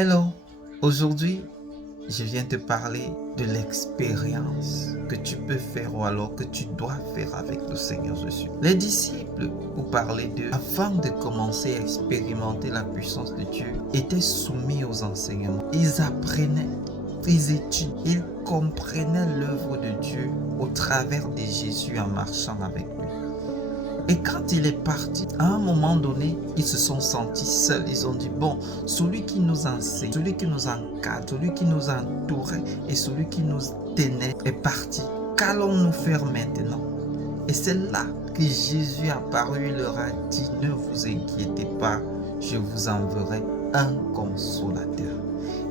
Hello, aujourd'hui, je viens te parler de l'expérience que tu peux faire ou alors que tu dois faire avec le Seigneur Jésus. Les disciples, pour parler d'eux, avant de commencer à expérimenter la puissance de Dieu, étaient soumis aux enseignements. Ils apprenaient, ils étudiaient, ils comprenaient l'œuvre de Dieu au travers de Jésus en marchant avec lui. Et quand il est parti, à un moment donné, ils se sont sentis seuls. Ils ont dit, bon, celui qui nous enseigne, celui qui nous encadre, celui qui nous entourait et celui qui nous tenait est parti. Qu'allons-nous faire maintenant? Et c'est là que Jésus est apparu, il leur a dit, ne vous inquiétez pas, je vous enverrai un consolateur.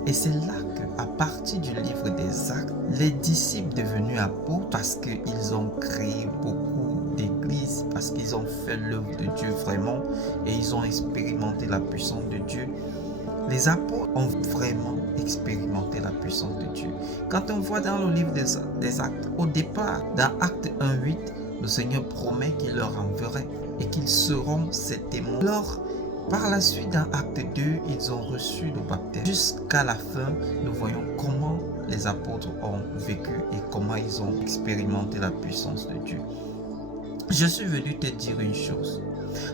Et c'est là qu'à partir du livre des Actes, les disciples devenus apôtres, parce qu'ils ont créé beaucoup d'églises, parce qu'ils ont fait l'œuvre de Dieu vraiment, et ils ont expérimenté la puissance de Dieu. Les apôtres ont vraiment expérimenté la puissance de Dieu. Quand on voit dans le livre des Actes, au départ, dans Acte 1:8, le Seigneur promet qu'il leur enverrait et qu'ils seront ses témoins. Alors, par la suite, dans Acte 2, ils ont reçu le baptême. Jusqu'à la fin, nous voyons comment les apôtres ont vécu et comment ils ont expérimenté la puissance de Dieu. Je suis venu te dire une chose.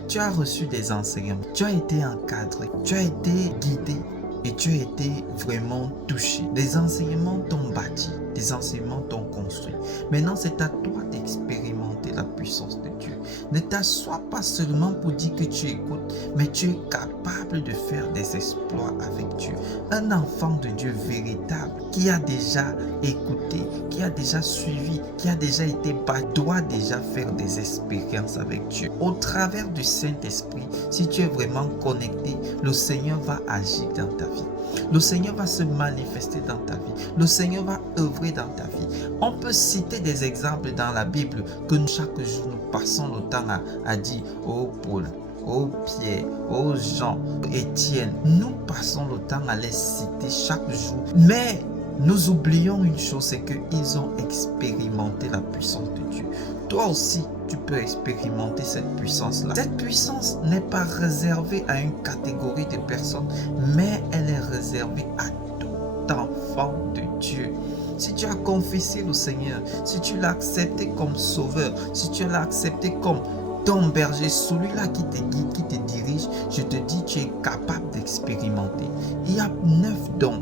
Tu as reçu des enseignements, tu as été encadré, tu as été guidé et tu as été vraiment touché. Des enseignements t'ont bâti, des enseignements t'ont construit. Maintenant, c'est à toi d'expérimenter la puissance de Dieu. Ne t'assois pas seulement pour dire que tu écoutes, mais tu es capable de faire des exploits avec Dieu. Un enfant de Dieu véritable qui a déjà écouté, qui a déjà suivi, qui a déjà été bâti, doit déjà faire des expériences avec Dieu. Au travers du Saint-Esprit, si tu es vraiment connecté, le Seigneur va agir dans ta vie. Le Seigneur va se manifester dans ta vie. Le Seigneur va œuvrer dans ta vie. On peut citer des exemples dans la Bible que chaque jour nous passons le temps à dire « Oh Paul ». Oh Pierre, oh Jean, Étienne, nous passons le temps à les citer chaque jour. Mais nous oublions une chose, c'est qu'ils ont expérimenté la puissance de Dieu. Toi aussi, tu peux expérimenter cette puissance-là. Cette puissance n'est pas réservée à une catégorie de personnes, mais elle est réservée à tout enfant de Dieu. Si tu as confessé le Seigneur, si tu l'as accepté comme sauveur, si tu l'as accepté comme ton berger, celui-là qui te guide, qui te dirige, je te dis, tu es capable d'expérimenter. Il y a 9 dons.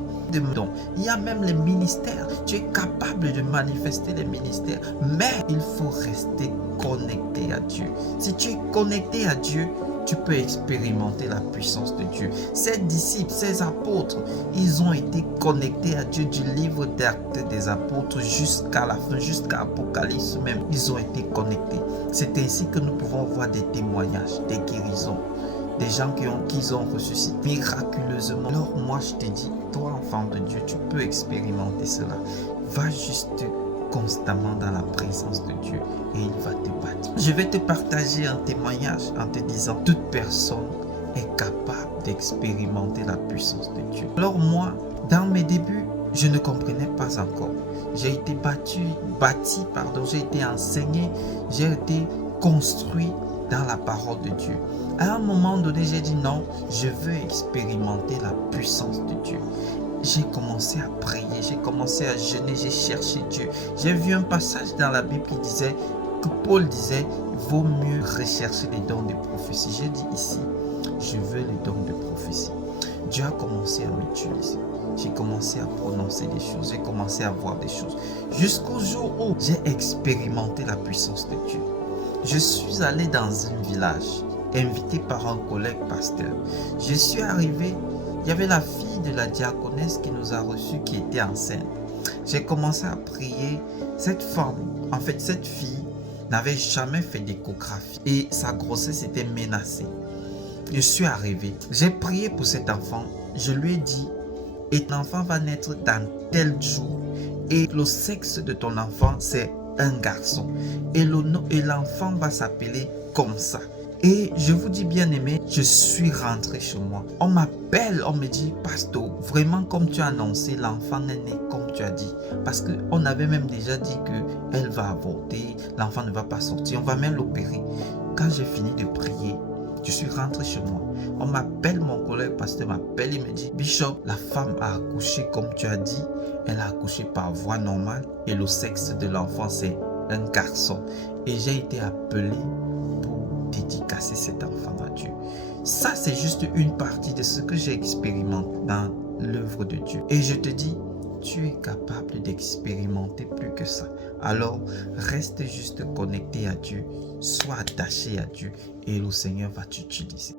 Il y a même les ministères. Tu es capable de manifester les ministères. Mais il faut rester connecté à Dieu. Si tu es connecté à Dieu, tu peux expérimenter la puissance de Dieu. Ces disciples, ces apôtres, ils ont été connectés à Dieu du livre d'Actes des apôtres jusqu'à la fin, jusqu'à Apocalypse même. Ils ont été connectés. C'est ainsi que nous pouvons voir des témoignages, des guérisons, des gens qui ont ressuscité miraculeusement. Alors moi je te dis, toi enfant de Dieu, tu peux expérimenter cela. Va juste constamment dans la présence de Dieu et il va te battre. Je vais te partager un témoignage en te disant, toute personne est capable d'expérimenter la puissance de Dieu. Alors dans mes débuts, je ne comprenais pas encore. J'ai été bâti, j'ai été enseigné, j'ai été construit dans la parole de Dieu. À un moment donné, j'ai dit non, je veux expérimenter la puissance de Dieu. J'ai commencé à prier, j'ai commencé à jeûner, j'ai cherché Dieu. J'ai vu un passage dans la Bible qui disait, que Paul disait, vaut mieux rechercher les dons de prophétie. J'ai dit ici, je veux les dons de prophétie. Dieu a commencé à m'utiliser. J'ai commencé à prononcer des choses, j'ai commencé à voir des choses. Jusqu'au jour où j'ai expérimenté la puissance de Dieu. Je suis allé dans un village, invité par un collègue pasteur. Je suis arrivé, il y avait la fille de la diaconesse qui nous a reçus, qui était enceinte. J'ai commencé à prier. Cette fille n'avait jamais fait d'échographie et sa grossesse était menacée. Je suis arrivé, j'ai prié pour cet enfant. Je lui ai dit, et ton enfant va naître dans tel jour. Et le sexe de ton enfant, c'est un garçon. Et l'enfant va s'appeler comme ça. Et je vous dis bien aimé, je suis rentré chez moi. On m'appelle, on me dit, pasteur, vraiment comme tu as annoncé, l'enfant est né comme tu as dit. Parce qu'on avait même déjà dit qu'elle va avorter, l'enfant ne va pas sortir, on va même l'opérer. Quand j'ai fini de prier, Je suis rentré chez moi. On m'appelle, mon collègue pasteur m'appelle, il me dit, Bishop, la femme a accouché comme tu as dit. Elle a accouché par voie normale et le sexe de l'enfant, c'est un garçon. Et j'ai été appelé pour dédicacer cet enfant à Dieu. Ça, c'est juste une partie de ce que j'ai expérimenté dans l'œuvre de Dieu. Et je te dis, tu es capable d'expérimenter plus que ça. Alors, reste juste connecté à Dieu, sois attaché à Dieu et le Seigneur va t'utiliser.